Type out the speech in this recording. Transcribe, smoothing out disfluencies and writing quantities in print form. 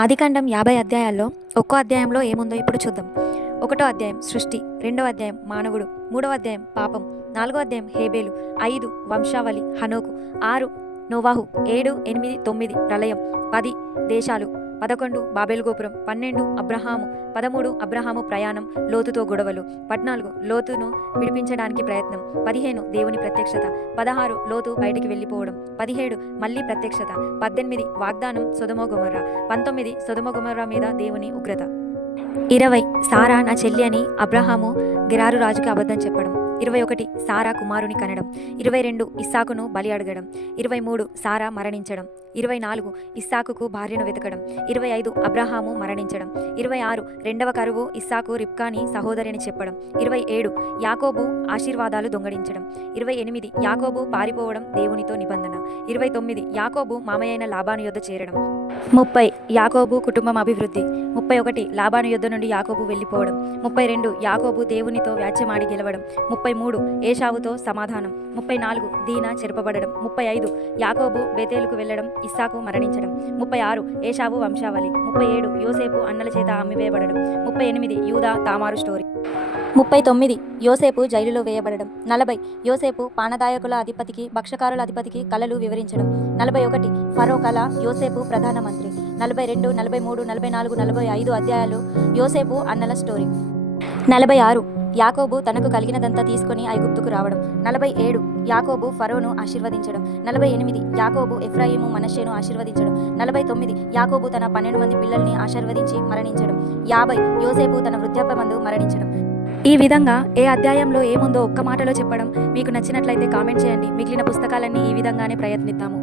ఆదికాండం 50 అధ్యాయాల్లో ఒక్కో అధ్యాయంలో ఏముందో ఇప్పుడు చూద్దాం. 1వ అధ్యాయం సృష్టి, 2వ అధ్యాయం మానవుడు, 3వ అధ్యాయం పాపం, 4వ అధ్యాయం హేబేలు, 5 వంశావళి హనోకు, 6 నోవాహు, 7, 8, 9 ప్రళయం, 10 దేశాలు, 11 బాబేలు గోపురం, 12 అబ్రహాము, 13 అబ్రహాము ప్రయాణం, లోతుతో గొడవలు, 14 లోతును విడిపించడానికి ప్రయత్నం, 15 దేవుని ప్రత్యక్షత, 16 లోతు బయటికి వెళ్ళిపోవడం, 17 మళ్ళీ ప్రత్యక్షత, 18 వాగ్దానం సొదొమ గొమొర్రా, 19 సొదొమ గొమొర్రా మీద దేవుని ఉగ్రత, 20 సారా నా చెల్లి అని అబ్రహాము గెరారు రాజుకి అబద్ధం చెప్పడం, 21 సారా కుమారుని కనడం, 22 ఇస్సాకును బలి అడగడం, 23 సారా మరణించడం, 24 ఇస్సాకుకు భార్యను వెతకడం, 25 అబ్రహాము మరణించడం, 26 రెండవ కరువు ఇస్సాకు రిబ్కాని సహోదరిని చెప్పడం, 27 యాకోబు ఆశీర్వాదాలు దొంగడించడం, 28 యాకోబు పారిపోవడం దేవునితో నిబంధన, 29 యాకోబు మామయ్యైన లాబాను యొద్ద చేరడం, 30 యాకోబు కుటుంబం అభివృద్ధి, 31 లాబాను యొద్ద నుండి యాకోబు వెళ్ళిపోవడం, 32 యాకోబు దేవునితో వ్యాజ్యమాడి గెలవడం, 33 ఏశావుతో సమాధానం, 34 దీనా చెరపబడడం, 35 యాకోబు బేతేలుకు వెళ్లడం, ఇస్సాకు మరణించడం, 36 ఏశావు వంశావళి, 37 యోసేపు అన్నల చేత అమ్మివేయబడడం, 38 యూదా తామారు స్టోరీ, 39 యోసేపు జైలులో వేయబడడం, 40 యోసేపు పానదాయకుల అధిపతికి భక్షకారుల అధిపతికి కలలు వివరించడం, 41 ఫరో కళ యోసేపు ప్రధానమంత్రి, 42, 43, 44, 45 అధ్యాయాలు యోసేపు అన్నల స్టోరీ, 46 యాకోబు తనకు కలిగినదంతా తీసుకొని ఐగుప్తుకు రావడం, 47 యాకోబు ఫరోను ఆశీర్వదించడం, 48 యాకోబు ఎఫ్రాయిము మనష్షేను ఆశీర్వదించడం, 49 యాకోబు తన 12 మంది పిల్లల్ని ఆశీర్వదించి మరణించడం, 50 యోసేపు తన వృద్ధాప్యమందు మరణించడం. ఈ విధంగా ఏ అధ్యాయంలో ఏముందో ఒక్క మాటలో చెప్పడం మీకు నచ్చినట్లయితే కామెంట్ చేయండి. మిగిలిన పుస్తకాలన్నీ ఈ విధంగానే ప్రయత్నిద్దాము.